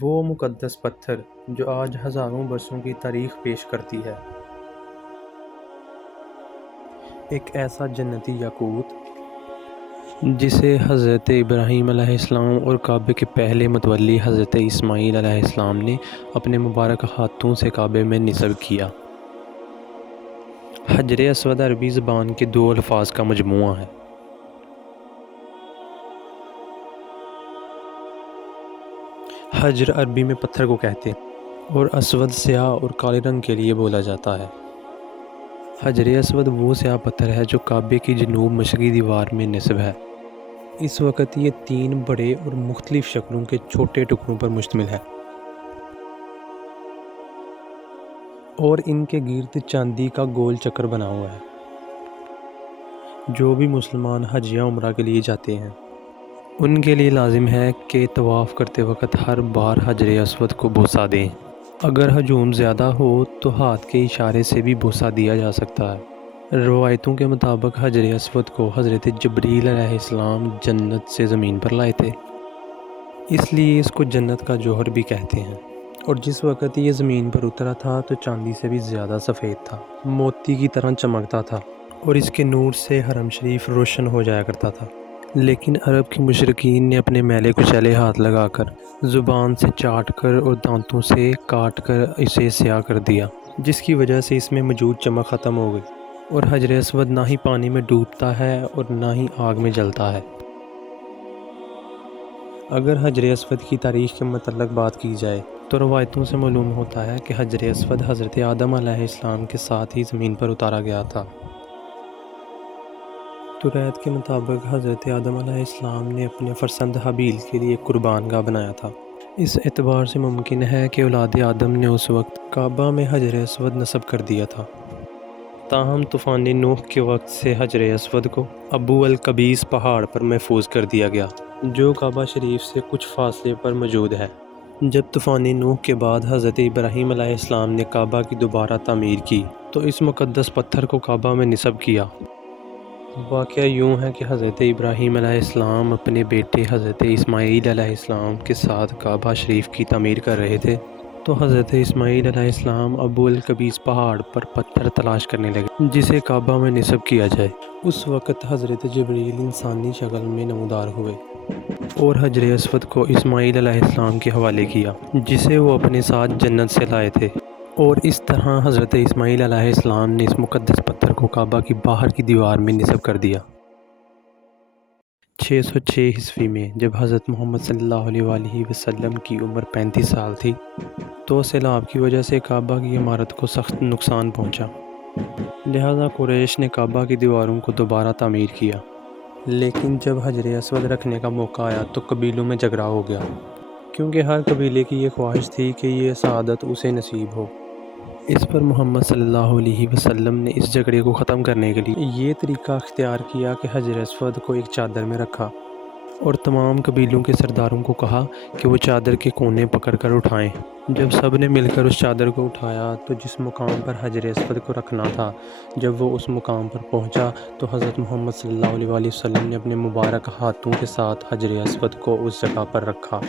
وہ مقدس پتھر جو آج ہزاروں برسوں کی تاریخ پیش کرتی ہے، ایک ایسا جنتی یاقوت جسے حضرت ابراہیم علیہ السلام اور کعبے کے پہلے متولی حضرت اسماعیل علیہ السلام نے اپنے مبارک ہاتھوں سے کعبے میں نصب کیا۔ حجر اسود عربی زبان کے دو الفاظ کا مجموعہ ہے۔ حجر عربی میں پتھر کو کہتے ہیں اور اسود سیاہ اور کالے رنگ کے لیے بولا جاتا ہے۔ حجر اسود وہ سیاہ پتھر ہے جو کعبے کی جنوب مشرقی دیوار میں نصب ہے۔ اس وقت یہ 3 بڑے اور مختلف شکلوں کے چھوٹے ٹکڑوں پر مشتمل ہے اور ان کے گرد چاندی کا گول چکر بنا ہوا ہے۔ جو بھی مسلمان حج یا عمرہ کے لیے جاتے ہیں ان کے لیے لازم ہے کہ طواف کرتے وقت ہر بار حجر اسود کو بوسہ دیں۔ اگر ہجوم زیادہ ہو تو ہاتھ کے اشارے سے بھی بوسہ دیا جا سکتا ہے۔ روایتوں کے مطابق حجر اسود کو حضرت جبریل علیہ السلام جنت سے زمین پر لائے تھے، اس لیے اس کو جنت کا جوہر بھی کہتے ہیں۔ اور جس وقت یہ زمین پر اترا تھا تو چاندی سے بھی زیادہ سفید تھا، موتی کی طرح چمکتا تھا اور اس کے نور سے حرم شریف روشن ہو جایا کرتا تھا۔ لیکن عرب کے مشرکین نے اپنے میلے کچیلے ہاتھ لگا کر، زبان سے چاٹ کر اور دانتوں سے کاٹ کر اسے سیاہ کر دیا، جس کی وجہ سے اس میں موجود چمک ختم ہو گئی اور حجر اسود نہ ہی پانی میں ڈوبتا ہے اور نہ ہی آگ میں جلتا ہے۔ اگر حجر اسود کی تاریخ کے متعلق بات کی جائے تو روایتوں سے معلوم ہوتا ہے کہ حجر اسود حضرت آدم علیہ السلام کے ساتھ ہی زمین پر اتارا گیا تھا۔ توریت کے مطابق حضرت آدم علیہ السلام نے اپنے فرزند حابیل کے لیے قربان گاہ بنایا تھا۔ اس اعتبار سے ممکن ہے کہ اولاد آدم نے اس وقت کعبہ میں حجر اسود نصب کر دیا تھا۔ تاہم طوفان نوح کے وقت سے حجر اسود کو ابو القبیس پہاڑ پر محفوظ کر دیا گیا، جو کعبہ شریف سے کچھ فاصلے پر موجود ہے۔ جب طوفان نوح کے بعد حضرت ابراہیم علیہ السلام نے کعبہ کی دوبارہ تعمیر کی تو اس مقدس پتھر کو کعبہ میں نصب کیا۔ واقعہ یوں ہے کہ حضرت ابراہیم علیہ السلام اپنے بیٹے حضرت اسماعیل علیہ السلام کے ساتھ کعبہ شریف کی تعمیر کر رہے تھے تو حضرت اسماعیل علیہ السلام ابو القبیس پہاڑ پر پتھر تلاش کرنے لگے جسے کعبہ میں نصب کیا جائے۔ اس وقت حضرت جبریل انسانی شکل میں نمودار ہوئے اور حجر اسود کو اسماعیل علیہ السلام کے حوالے کیا، جسے وہ اپنے ساتھ جنت سے لائے تھے، اور اس طرح حضرت اسماعیل علیہ السلام نے اس مقدس پتھر کو کعبہ کی باہر کی دیوار میں نصب کر دیا۔ 606 عیسوی میں جب حضرت محمد صلی اللہ علیہ وآلہ وسلم کی عمر 35 سال تھی تو سیلاب کی وجہ سے کعبہ کی عمارت کو سخت نقصان پہنچا، لہذا قریش نے کعبہ کی دیواروں کو دوبارہ تعمیر کیا۔ لیکن جب حجر اسود رکھنے کا موقع آیا تو قبیلوں میں جھگڑا ہو گیا، کیونکہ ہر قبیلے کی یہ خواہش تھی کہ یہ سعادت اسے نصیب ہو۔ اس پر محمد صلی اللہ علیہ وسلم نے اس جھگڑے کو ختم کرنے کے لیے یہ طریقہ اختیار کیا کہ حجر اسود کو ایک چادر میں رکھا اور تمام قبیلوں کے سرداروں کو کہا کہ وہ چادر کے کونے پکڑ کر اٹھائیں۔ جب سب نے مل کر اس چادر کو اٹھایا تو جس مقام پر حجر اسود کو رکھنا تھا، جب وہ اس مقام پر پہنچا تو حضرت محمد صلی اللہ علیہ وسلم نے اپنے مبارک ہاتھوں کے ساتھ حجر اسود کو اس جگہ پر رکھا۔